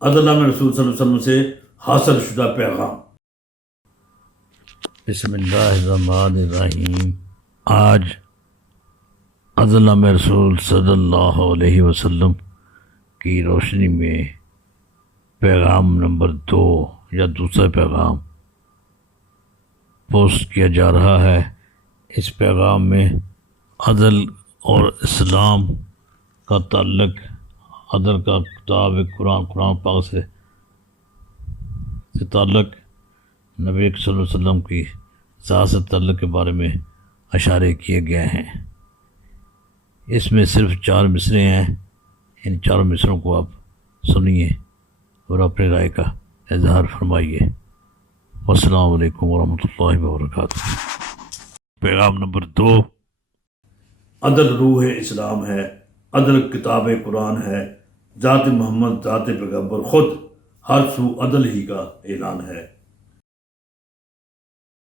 عدل میں رسول صلی اللہ علیہ وسلم سے حاصل شدہ پیغام۔ بسم اللہ الرحمن الرحیم۔ آج عدل میں رسول صلی اللہ علیہ وسلم کی روشنی میں پیغام نمبر 2 یا دوسرا پیغام پوسٹ کیا جا رہا ہے۔ اس پیغام میں عدل اور اسلام کا تعلق، عدل کا کتاب قرآن پاک سے تعلق، نبی صلی اللہ علیہ وسلم کی ذات سے تعلق کے بارے میں اشارے کیے گئے ہیں۔ اس میں صرف 4 مصرے ہیں۔ ان 4 مصروں کو آپ سنیے اور اپنے رائے کا اظہار فرمائیے۔ والسلام علیکم ورحمۃ اللہ وبرکاتہ۔ پیغام نمبر 2۔ عدل روح اسلام ہے، عدل کتاب قرآن ہے، ذات محمد ذات پیغمبر خود ہر سو عدل ہی کا اعلان ہے۔